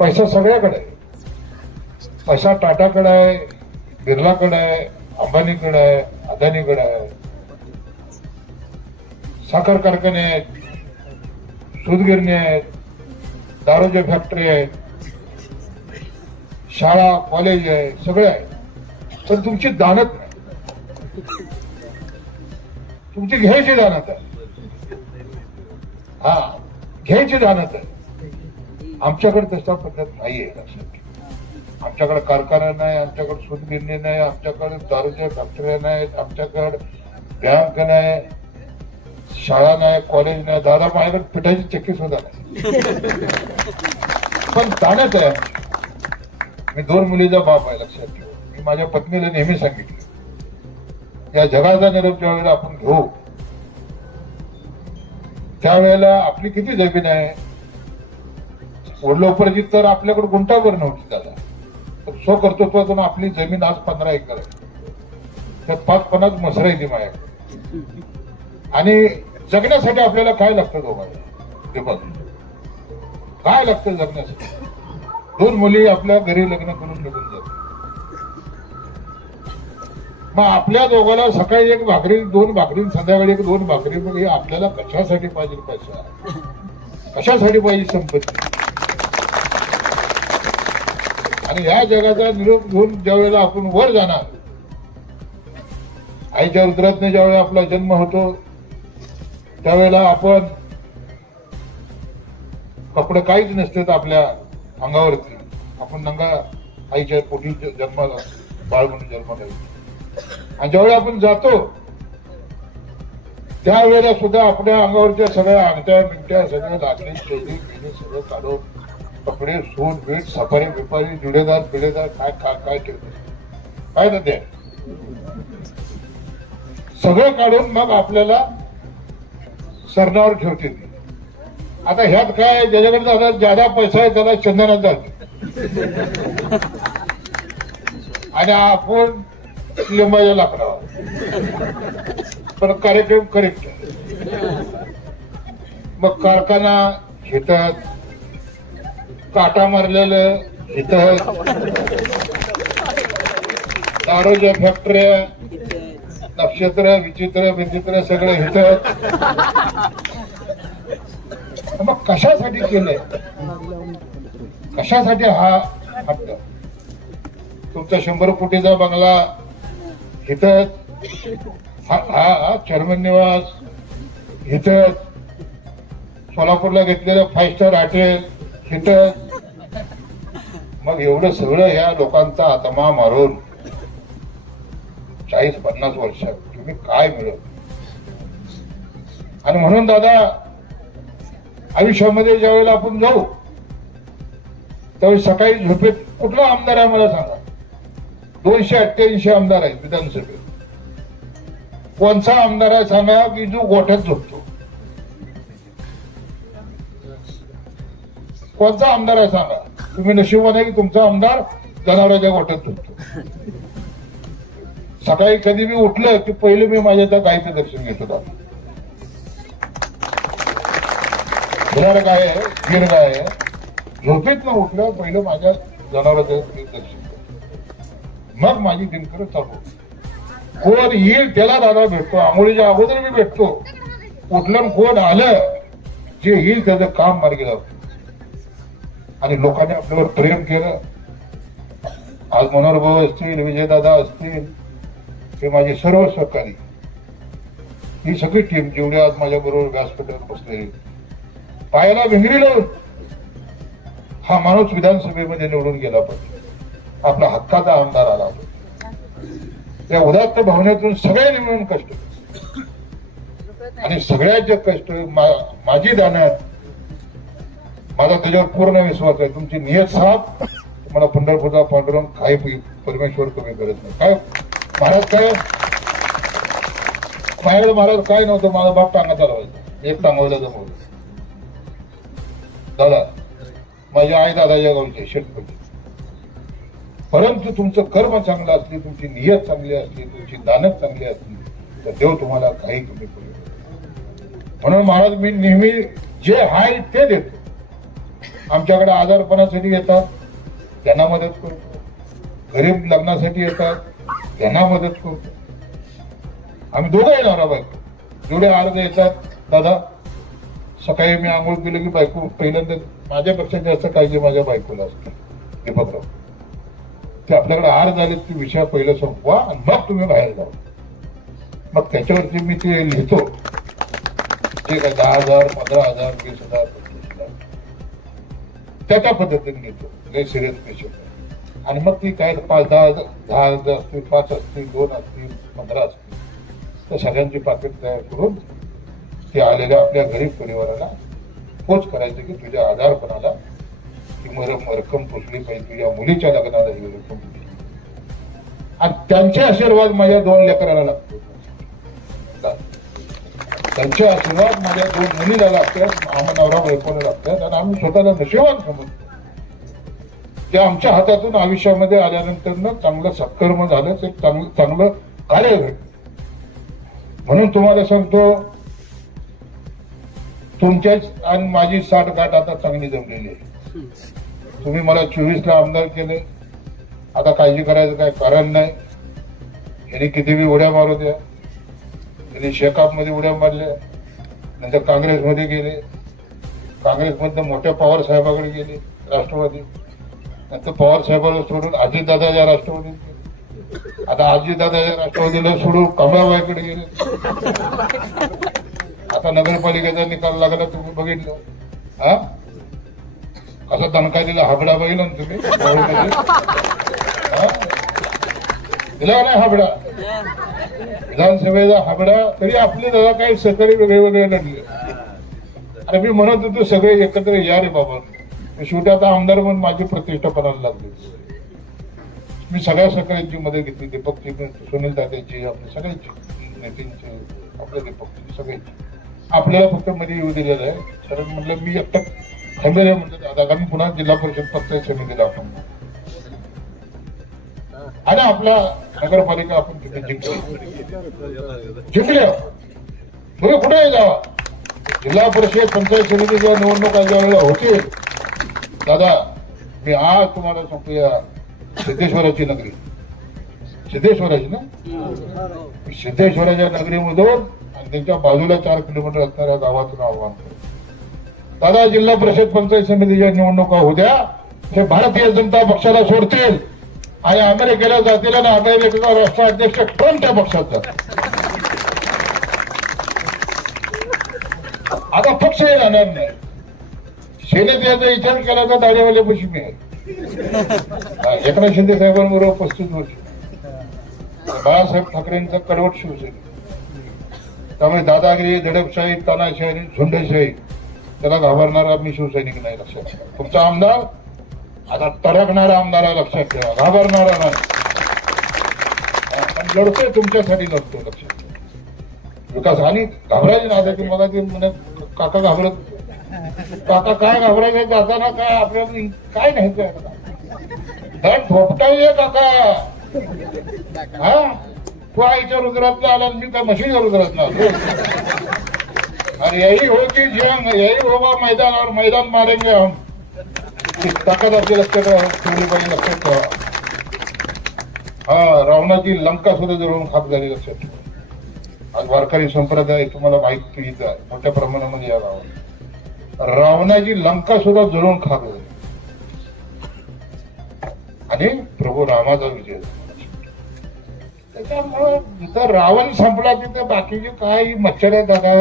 पैसा सगळ्याकडे आहे. पैसा टाटाकडे आहे बिर्लाकडे आहे अंबानीकडे आहे अदानीकडे आहे. साखर कारखाने आहेत सूतगिरणी आहेत दारूच्या फॅक्टरी आहेत शाळा कॉलेज आहे सगळे आहे. पण तुमची दानत नाही. तुमची घ्यायची दानत आहे. हा घ्यायची दानत आहे. आमच्याकडे तसा पद्धत नाहीये लक्षात ठेवा. आमच्याकडे कारखाना नाही आमच्याकडे सूतगिरणी नाही आमच्याकडे दारूच्या फॅक्टऱ्या नाहीत आमच्याकडे बँक नाही शाळा नाही कॉलेज नाही दादा माझ्याकडे पिठाची चक्की सुद्धा नाही पण दानत आहे. मी दोन मुलीचा बाप आहे लक्षात ठेवा मी माझ्या पत्नीला नेहमी सांगितलं या जगाचा निरोप ज्या वेळेला आपण घेऊ त्यावेळेला आपली किती जमीन आहे वडलोपरची तर आपल्याकडे गुंठावर नव्हती दादा. तर सो कर्तृत्वातून आपली जमीन आज पंधरा एकर आहे. त्यात पाच पन्नास मसर आहे ती माझ्याकडे. आणि जगण्यासाठी आपल्याला काय लागतं दोघांना ते बघ. काय लागतं जगण्यासाठी? दोन मुली आपल्या घरी लग्न करून निघून जातात. मग आपल्या दोघाला सकाळी एक भाकरी दोन भाकरी संध्याकाळी एक दोन भाकरी मग हे आपल्याला कशासाठी पाहिजे पैसा? कशासाठी पाहिजे संपत्ती? आणि ह्या जगाचा निरोप घेऊन ज्यावेळेला आपण वर जाणार आईच्या रुद्रातने ज्यावेळेला आपला जन्म होतो त्यावेळेला आपण कपडे काहीच नसतात आपल्या अंगावरती. आपण नंगा आईच्या पोटी जन्माला जन्म बाळ म्हणून जन्माला आणि ज्यावेळी आपण जातो त्यावेळेला सुद्धा आपल्या अंगावरच्या सगळ्या अंगठ्या मिंट्या सगळ्या लागणी चोरी सगळं काढून कपडे सूट बीट सफारी बिपारी जुडेदार बिडेदार काय काय काय ठेवते काय ना ते सगळं काढून मग आपल्याला सरणावर ठेवते आता ह्यात काय ज्याच्याकडे जाणार ज्यादा पैसा आहे त्याला चंदनात जाते. आणि आपण लिंबाच्या लाकडावर. पण कार्यक्रम करेक्ट मग कारखाना घेतात काटा मारलेलं इथं. दारूच्या फॅक्टऱ्या नक्षत्र विचित्र विचित्र सगळं इथं. मग कशासाठी केलंय? कशासाठी हा हट्ट? तुमचा शंभर कोटीचा बंगला इथं. हा हा हा निवास इथं. सोलापूरला घेतलेलं फाईव्ह स्टार हॉटेल तिथं मग एवढं सगळं या लोकांचा आत्मा मारून चाळीस पन्नास वर्षात तुम्ही काय मिळव आणि म्हणून दादा आयुष्यामध्ये ज्या वेळेला आपण जाऊ त्यावेळी सकाळी झोपेत कुठला आमदार आहे मला सांगा? दोनशे अठ्ठ्याऐंशी आमदार आहेत विधानसभेत. कोणचा आमदार आहे सांगा? की जो गोठ्यात झोपतो. कोणचा आमदार आहे सांगा. तुम्ही नशिबाने आहे की तुमचा आमदार जनावरांच्या गोठ्यात झोपतो सकाळी कधी मी उठलं की पहिले मी माझ्या त्या गायचं दर्शन घेत होता. बिराड गाय आहे? गिर गाय आहे? झोपेत न उठलं पहिलं माझ्या जनावरांचं दर्शन मग माझी दिनकर चालू कोण येईल त्याला दादा भेटतो. आंघोळीच्या अगोदर मी भेटतो. उठलं आणि कोण आलं जे येईल त्याचं काम मार्गी लावतो. आणि लोकांनी आपल्यावर प्रेम केलं. आज मनोहर भाऊ असतील विजयदादा असतील हे माझे सर्व सहकारी. ही सगळी टीम जेवढी आज माझ्या बरोबर व्यासपीठावर बसलेली पायाला भिंगरी हा माणूस विधानसभेमध्ये निवडून गेला पाहिजे. आपला हक्काचा आमदार आला पाहिजे. त्या उदात्त भावनेतून सगळ्यांनी मिळून कष्ट. आणि आणि सगळ्याचे कष्ट मा- माझी दाण्यात माझा त्याच्यावर पूर्ण विश्वास आहे. तुमची नियत साफ तुम्हाला पंढरपूरचा पांडुरंग काही परमेश्वर कमी करत नाही. काय? महाराज काय? माझ्याकडे महाराज काय नव्हतं? माझा बाप टांगा चालवायचा. एक टांगवला जमवलं. दादा माझ्या आई दादाच्या गावचे शेतकरी. परंतु तुमचं कर्म चांगलं असले तुमची नियत चांगली असली तुमची दानत चांगली असली तर देव तुम्हाला काही कमी करू म्हणून महाराज मी नेहमी जे आहे ते देतो. आमच्याकडे आजारपणासाठी येतात त्यांना मदत करतो. गरीब लग्नासाठी येतात त्यांना मदत करतो. आम्ही दोघंही येणार बायको जेवढे अर्ज येतात दादा सकाळी मी आंघोळ केलं की बायको पहिल्यांदा माझ्यापेक्षा जास्त काळजी माझ्या बायकोला असते. दीपकराव ते आपल्याकडे आर झाले ते विषय पहिलं संपवा आणि मग तुम्ही बाहेर जावा. मग त्याच्यावरती मी ते लिहितो. जे काय दहा हजार पंधरा हजार वीस हजार त्या त्या पद्धतीने घेतो लय सिरियस पेशंट आणि मग ती काय पाच दहा हजार दहा हजार असतील पाच असतील दोन असतील पंधरा असतील तर सगळ्यांची पाकिट तयार करून ते आलेल्या आपल्या गरीब परिवाराला पोच करायचं की तुझ्या आधारपणाला ती मर रक्कम पोचली पाहिजे. तुझ्या मुलीच्या लग्नाला ही रक्कम पोचली आणि त्यांचे आशीर्वाद माझ्या दोन लेकराला लागतो. त्यांचे आशीर्वाद माझ्या दोन मुलीला लागतात आम्हा नवरा बायकोला लागतात आणि आम्ही स्वतःला नशिबान समजतो. ते आमच्या हातातून आयुष्यामध्ये आल्यानंतर ना चांगलं सत्कर्म झालं एक चांगलं चांगलं कार्य घडलं. म्हणून तुम्हाला सांगतो तुमच्याच आणि माझी साठ गाठ आता चांगली जमलेली आहे. तुम्ही मला चोवीसला आमदार केले. आता काळजी करायचं काय कारण नाही. यांनी किती बी उड्या मारू द्या. त्यांनी शेकापमध्ये उड्या मारल्या. नंतर काँग्रेसमध्ये गेले. काँग्रेसमधनं मोठ्या पवार साहेबाकडे गेले राष्ट्रवादी. नंतर पवार साहेबाला सोडून अजितदादाच्या राष्ट्रवादीत गेले. आता अजितदादाच्या राष्ट्रवादीला सोडून कमळाबाईकडे गेले. आता नगरपालिकेचा निकाल लागला तुम्ही बघितलं. हा? कसा दणका दिला हाबडा बघितला ना तुम्ही? हा? दिला नाही हाबडा. विधानसभेचा हाबडा तरी आपले दादा काही सहकारी वेगळे वेगळे लढले. अरे मी म्हणत होतो सगळे एकत्र या रे बाबा. मी शेवटी आता आमदार म्हणून माझी प्रतिष्ठा पणाला लागली. मी सगळ्या सहकाऱ्यांची मध्ये घेतली दीपक सुनील दादाची आपल्या सगळ्यांची नितीनची आपल्या दीपकची सगळ्यांची. आपल्याला फक्त मध्ये येऊ दिलेलं आहे. कारण म्हटलं मी एकटं खंबीर आहे म्हटलं दादा कारण पुन्हा जिल्हा परिषद पंचायत समितीला आपण. आणि आपला नगरपालिका आपण तिथे जिंकलो. जिंकले. तुम्ही कुठे जावा जिल्हा परिषद पंचायत समितीच्या निवडणुका ज्या वेळेला होतील दादा मी आज तुम्हाला सांगतो या सिद्धेश्वराची नगरी. सिद्धेश्वराची ना? सिद्धेश्वराच्या नगरीमधून आणि त्यांच्या बाजूला चार किलोमीटर असणाऱ्या गावातून आव्हान करतो दादा जिल्हा परिषद पंचायत समितीच्या निवडणुका होत्या हे भारतीय जनता पक्षाला सोडतील. आणि अमेरिकेला जातील आणि अमेरिकेचा राष्ट्राध्यक्ष ट्रम्प त्या पक्षाचा आता पक्ष हे राहणार नाही. सेनेत याचा विचार केला तर दाढेवाले पश्चिम आहे एकनाथ शिंदे साहेबांबरोबर पस्तीस वर्ष बाळासाहेब ठाकरेंचा कडवट शिवसेना त्यामुळे दादागिरी दडपशाही तानाशाही झुंडशाही त्याला घाबरणारा मी शिवसैनिक नाही लक्षात ठेवा. तुमचा आमदार आता तडकणारा आमदारा लक्षात ठेवा घाबरणारा नाही. पण लढतोय तुमच्यासाठी लढतो लक्षात ठेवा. विकास आणि घाबरायचे ना आता की मला ते म्हणे काका घाबरत काका काय घाबरायचं जाताना काय आपल्याला काय नाही काय धड थोपटाय काका. हा? तू आईच्या रुद्रातला आला मी काय म्हशीच्या रुद्रातला आलो. आणि यही होती की जंग यही होगा मैदानावर मैदान मारेंगे हम. ताकद आपली लक्षात ठेवली पाहिजे लक्षात ठेवा. हा रावणाची लंका सुद्धा जळून खाप झाली लक्षात ठेवा. आज वारकरी संप्रदाय तुम्हाला माहिती आहे. मोठ्या प्रमाणामध्ये या गावात. रावणाची लंका सुद्धा जळून खाप झाली. आणि प्रभू रामाचा विजय त्याच्यामुळं जिथं रावण संपला तिथं बाकीचे काही मच्छर आहेत दादा.